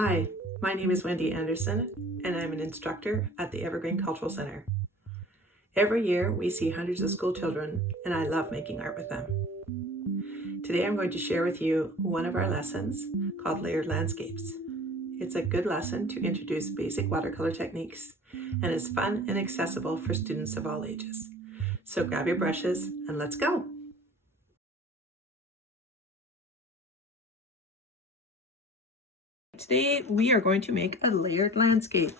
Hi, my name is Wendy Anderson, and I'm an instructor at the Evergreen Cultural Center. Every year, we see hundreds of school children, and I love making art with them. Today, I'm going to share with you one of our lessons called Layered Landscapes. It's a good lesson to introduce basic watercolor techniques, and is fun and accessible for students of all ages. So grab your brushes and let's go. Today we are going to make a layered landscape.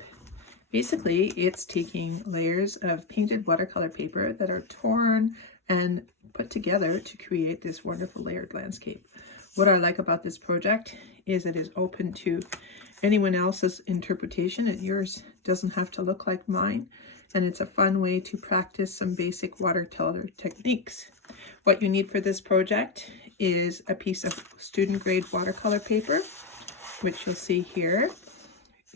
Basically, it's taking layers of painted watercolor paper that are torn and put together to create this wonderful layered landscape. What I like about this project is it is open to anyone else's interpretation, and yours doesn't have to look like mine. And it's a fun way to practice some basic watercolor techniques. What you need for this project is a piece of student grade watercolor paper, which you'll see here.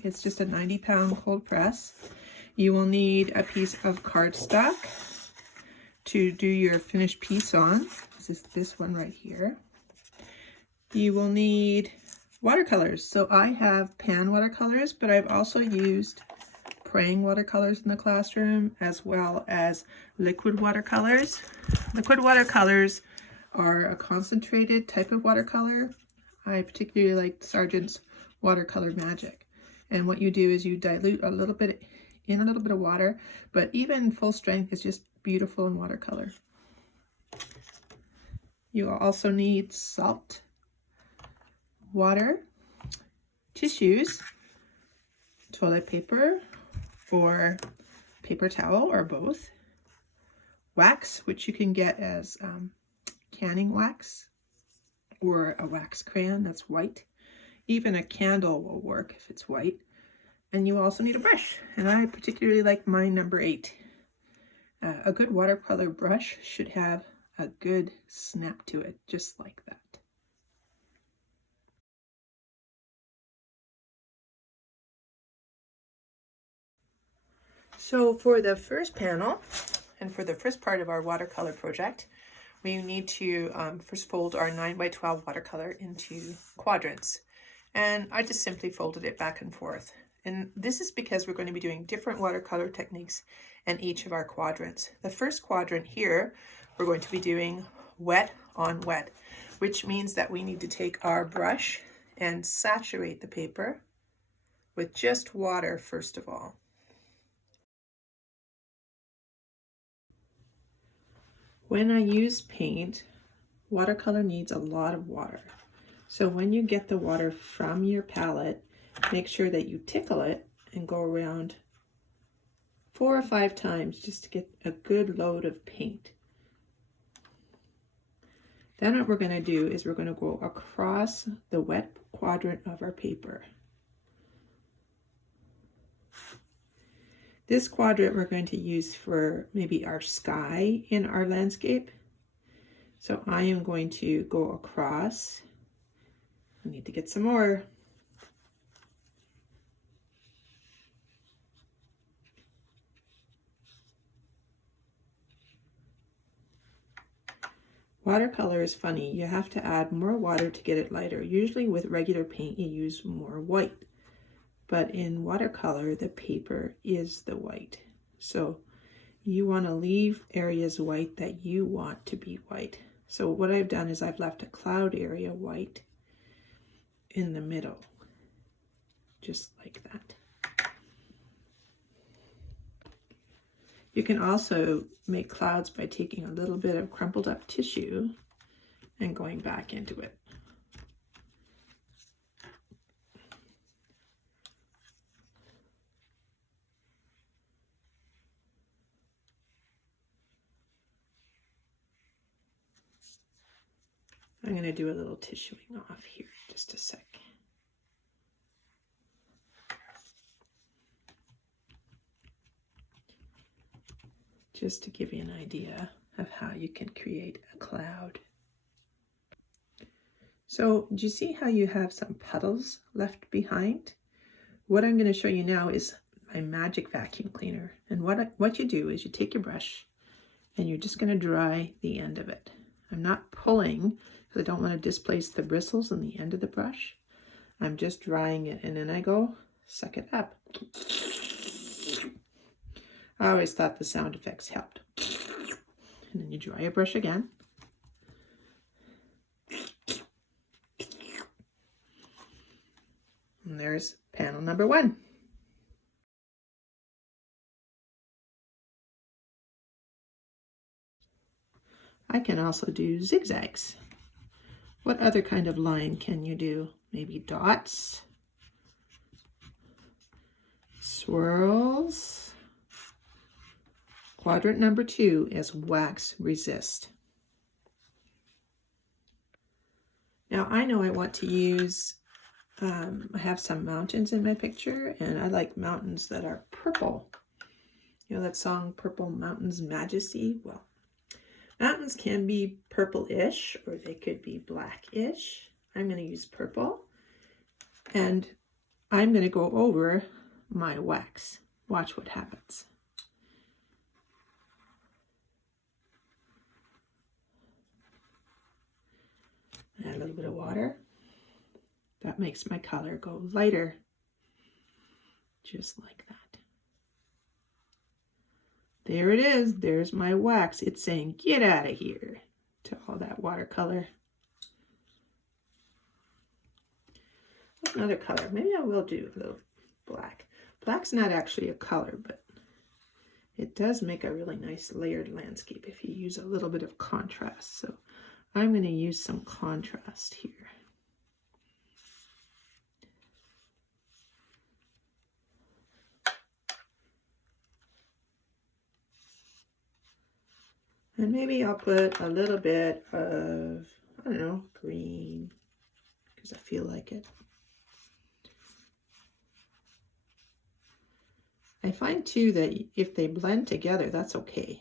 It's just a 90-pound cold press. You will need a piece of cardstock to do your finished piece on. This is this one right here. You will need watercolors. So I have pan watercolors, but I've also used praying watercolors in the classroom, as well as liquid watercolors. Liquid watercolors are a concentrated type of watercolor. I particularly like Sargent's Watercolor Magic. And what you do is you dilute a little bit in a little bit of water, but even full strength is just beautiful in watercolor. You also need salt, water, tissues, toilet paper or paper towel or both, wax, which you can get as canning wax, or a wax crayon that's white. Even a candle will work if it's white. And you also need a brush, and I particularly like my number 8. A good watercolor brush should have a good snap to it, just like that. So for the first panel, and for the first part of our watercolor project, we need to first fold our 9x12 watercolor into quadrants. And I just simply folded it back and forth. And this is because we're going to be doing different watercolor techniques in each of our quadrants. The first quadrant here, we're going to be doing wet on wet, which means that we need to take our brush and saturate the paper with just water first of all. When I use paint, watercolor needs a lot of water. So when you get the water from your palette, make sure that you tickle it and go around 4 or 5 times just to get a good load of paint. Then what we're going to do is we're going to go across the wet quadrant of our paper. This quadrant we're going to use for maybe our sky in our landscape. So I am going to go across. I need to get some more. Watercolor is funny. You have to add more water to get it lighter. Usually with regular paint you use more white, but in watercolor the paper is the white. So you want to leave areas white that you want to be white. So what I've done is I've left a cloud area white in the middle, just like that. You can also make clouds by taking a little bit of crumpled up tissue and going back into it. I'm going to do a little tissuing off here, just a sec. Just to give you an idea of how you can create a cloud. So do you see how you have some puddles left behind? What I'm going to show you now is my magic vacuum cleaner. And what you do is you take your brush and you're just going to dry the end of it. I'm not pulling because I don't want to displace the bristles on the end of the brush. I'm just drying it, and then I go suck it up. I always thought the sound effects helped. And then you dry your brush again. And there's panel number 1. I can also do zigzags. What other kind of line can you do? Maybe dots, swirls. Quadrant number 2 is wax resist. Now I know I want to use, I have some mountains in my picture, and I like mountains that are purple. You know that song, Purple Mountains Majesty? Well, mountains can be purple-ish, or they could be black-ish. I'm going to use purple, and I'm going to go over my wax. Watch what happens. Add a little bit of water. That makes my color go lighter, just like that. There it is. There's my wax. It's saying, get out of here, to all that watercolor. Another color. Maybe I will do a little black. Black's not actually a color, but it does make a really nice layered landscape if you use a little bit of contrast. So I'm going to use some contrast here. And maybe I'll put a little bit of, I don't know, green, because I feel like it. I find too that if they blend together, that's okay.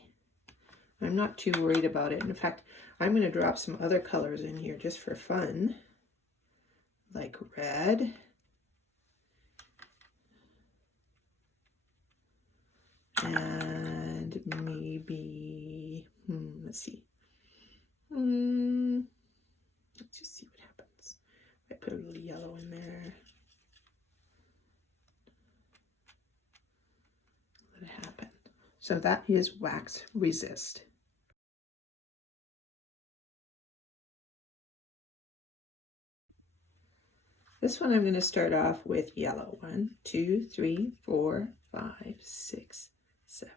I'm not too worried about it. In fact, I'm going to drop some other colors in here just for fun, like red. And maybe, let's see. Let's just see what happens. I put a little yellow in there. Let it happen. So that is wax resist. This one I'm going to start off with yellow. 1, 2, 3, 4, 5, 6, 7.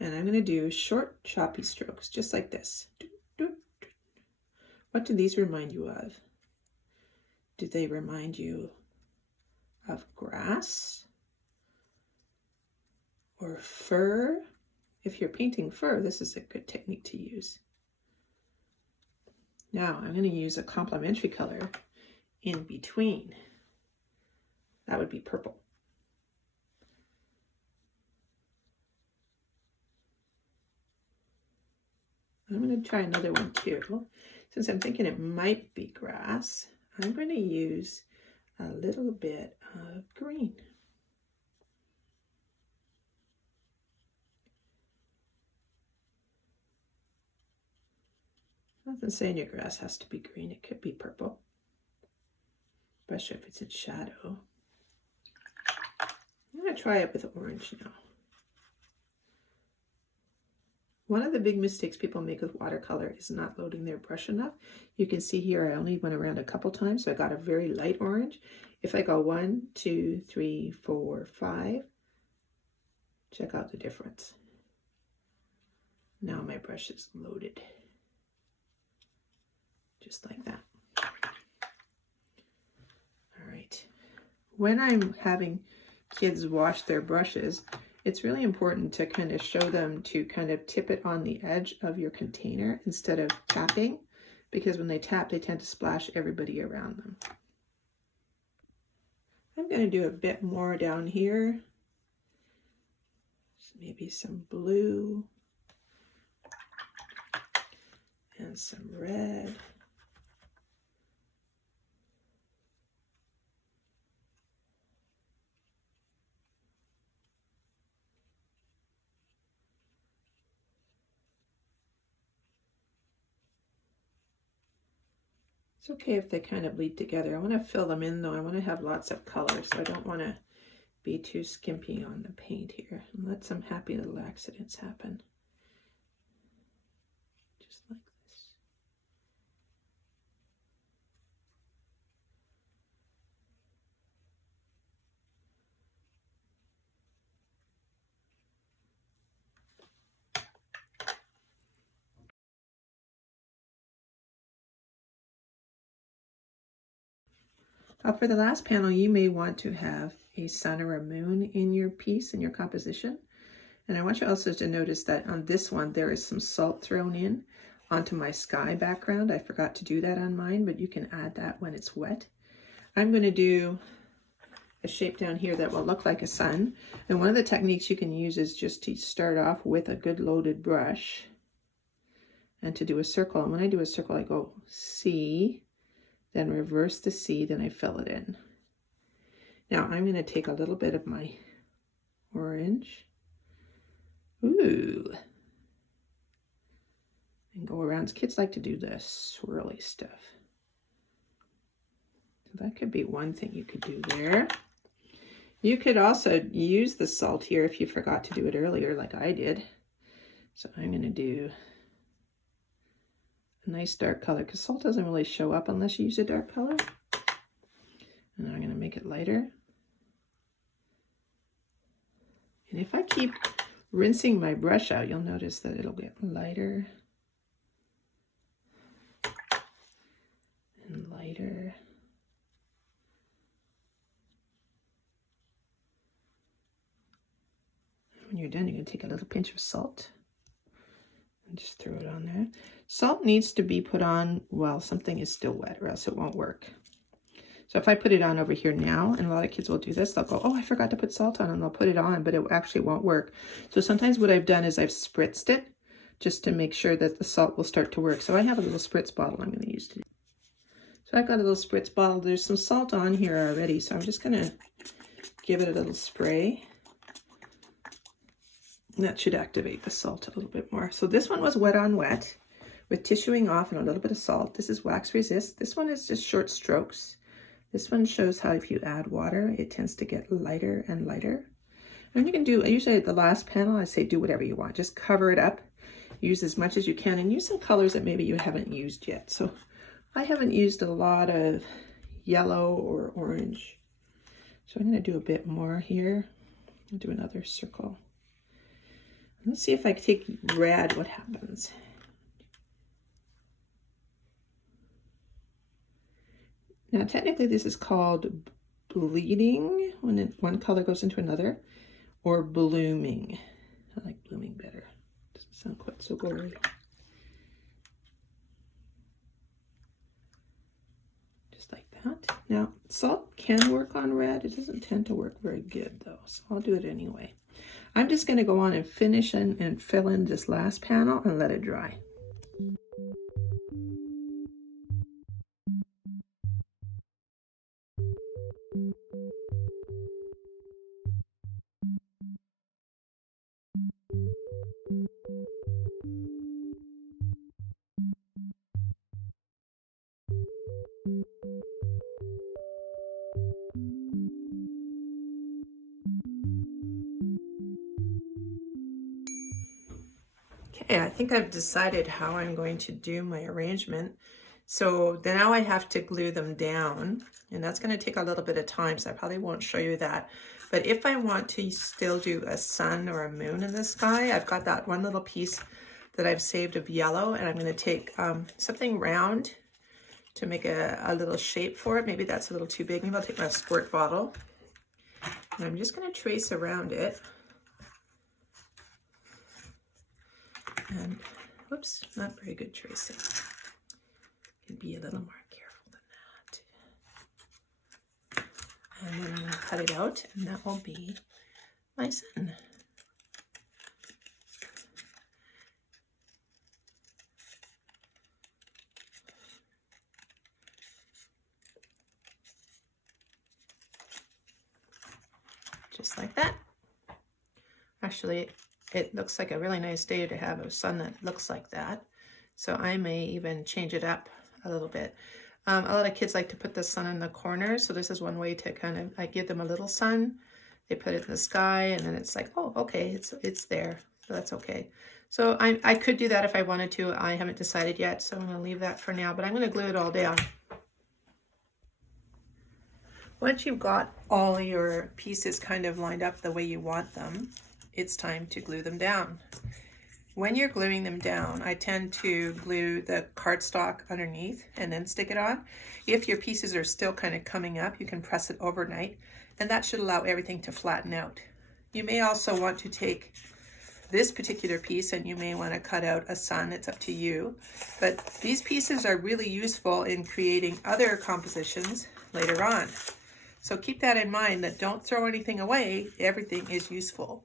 And I'm going to do short choppy strokes, just like this. What do these remind you of? Do they remind you of grass or fur? If you're painting fur, this is a good technique to use. Now I'm going to use a complementary color in between. That would be purple. I'm going to try another one too. Since I'm thinking it might be grass, I'm going to use a little bit of green. Nothing saying your grass has to be green. It could be purple, especially if it's in shadow. I'm going to try it with orange now. One of the big mistakes people make with watercolor is not loading their brush enough. You can see here I only went around a couple times, so I got a very light orange. If I go 1, 2, 3, 4, 5, check out the difference. Now my brush is loaded. Just like that. All right. When I'm having kids wash their brushes, it's really important to kind of show them to kind of tip it on the edge of your container instead of tapping, because when they tap, they tend to splash everybody around them. I'm going to do a bit more down here. Maybe some blue and some red. It's okay if they kind of bleed together. I want to fill them in though. I want to have lots of color, so I don't want to be too skimpy on the paint here. And let some happy little accidents happen. Just like this. For the last panel, you may want to have a sun or a moon in your piece, in your composition. And I want you also to notice that on this one, there is some salt thrown in onto my sky background. I forgot to do that on mine, but you can add that when it's wet. I'm going to do a shape down here that will look like a sun. And one of the techniques you can use is just to start off with a good loaded brush and to do a circle. And when I do a circle, I go C, then reverse the C, then I fill it in. Now I'm going to take a little bit of my orange, ooh, and go around. Kids like to do this swirly stuff. So that could be one thing you could do there. You could also use the salt here if you forgot to do it earlier like I did. So I'm going to do a nice dark color because salt doesn't really show up unless you use a dark color. And I'm going to make it lighter. And if I keep rinsing my brush out, you'll notice that it'll get lighter and lighter. When you're done, you're going to take a little pinch of salt and just throw it on there. Salt needs to be put on while something is still wet, or else it won't work. So if I put it on over here now, and a lot of kids will do this, they'll go, oh, I forgot to put salt on, and they'll put it on, but it actually won't work. So sometimes what I've done is I've spritzed it just to make sure that the salt will start to work. So I have a little spritz bottle I'm going to use today. So I've got a little spritz bottle. There's some salt on here already, so I'm just going to give it a little spray. That should activate the salt a little bit more. So this one was wet on wet with tissuing off and a little bit of salt. This is wax resist. This one is just short strokes. This one shows how if you add water, it tends to get lighter and lighter. And you can do, usually at the last panel, I say do whatever you want. Just cover it up, use as much as you can, and use some colors that maybe you haven't used yet. So I haven't used a lot of yellow or orange. So I'm going to do a bit more here. I'll do another circle. Let's see if I take red, what happens. Now, technically, this is called bleeding when one color goes into another, or blooming. I like blooming better. Doesn't sound quite so gory. Just like that. Now, salt can work on red. It doesn't tend to work very good, though, so I'll do it anyway. I'm just going to go on and finish and fill in this last panel and let it dry. Okay, I think I've decided how I'm going to do my arrangement. So then now I have to glue them down, and that's going to take a little bit of time, so I probably won't show you that. But if I want to still do a sun or a moon in the sky, I've got that one little piece that I've saved of yellow, and I'm going to take something round to make a little shape for it. Maybe that's a little too big. Maybe I'll take my squirt bottle, and I'm just going to trace around it. And whoops, not very good tracing. Can be a little more careful than that. And then I'm going to cut it out, and that will be my sun. Just like that. Actually, it looks like a really nice day to have a sun that looks like that. So I may even change it up a little bit. A lot of kids like to put the sun in the corner, so this is one way to kind of, I give them a little sun. They put it in the sky, and then it's like, oh, okay, it's there, so that's okay. So I could do that if I wanted to. I haven't decided yet, so I'm going to leave that for now, but I'm going to glue it all down. Once you've got all your pieces kind of lined up the way you want them, it's time to glue them down. When you're gluing them down, I tend to glue the cardstock underneath and then stick it on. If your pieces are still kind of coming up, you can press it overnight, and that should allow everything to flatten out. You may also want to take this particular piece and you may want to cut out a sun, it's up to you. But these pieces are really useful in creating other compositions later on. So keep that in mind, that don't throw anything away, everything is useful.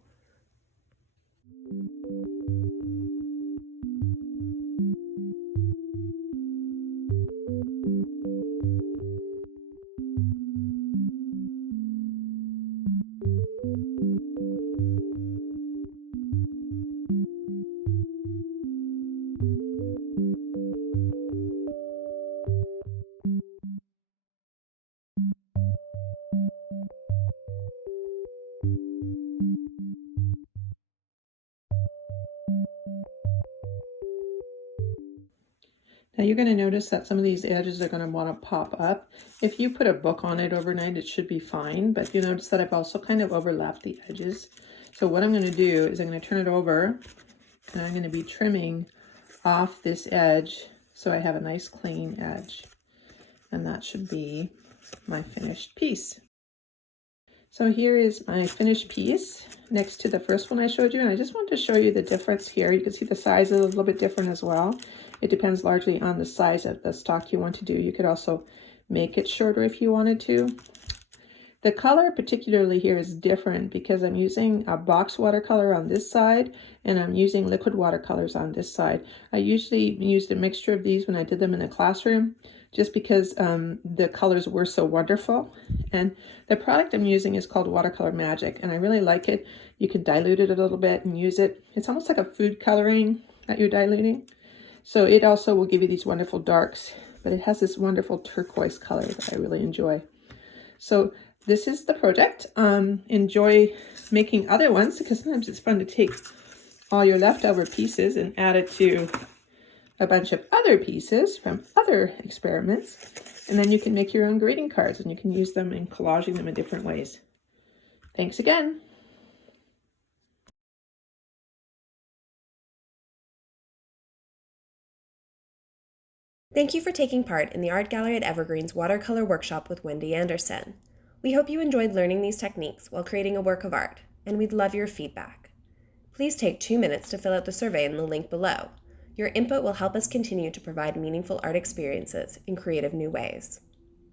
Now you're going to notice that some of these edges are going to want to pop up. If you put a book on it overnight, it should be fine, but you notice that I've also kind of overlapped the edges. So what I'm going to do is I'm going to turn it over, and I'm going to be trimming off this edge so I have a nice clean edge. And that should be my finished piece. So here is my finished piece next to the first one I showed you, and I just want to show you the difference here. You can see the size is a little bit different as well. It depends largely on the size of the stock you want to do. You could also make it shorter if you wanted to. The color particularly here is different because I'm using a box watercolor on this side and I'm using liquid watercolors on this side. I usually used a mixture of these when I did them in the classroom just because the colors were so wonderful. And the product I'm using is called Watercolor Magic, and I really like it. You can dilute it a little bit and use it. It's almost like a food coloring that you're diluting. So it also will give you these wonderful darks, but it has this wonderful turquoise color that I really enjoy. So this is the project. Enjoy making other ones because sometimes it's fun to take all your leftover pieces and add it to a bunch of other pieces from other experiments. And then you can make your own greeting cards and you can use them in collaging them in different ways. Thanks again. Thank you for taking part in the Art Gallery at Evergreen's Watercolor Workshop with Wendy Anderson. We hope you enjoyed learning these techniques while creating a work of art, and we'd love your feedback. Please take 2 minutes to fill out the survey in the link below. Your input will help us continue to provide meaningful art experiences in creative new ways.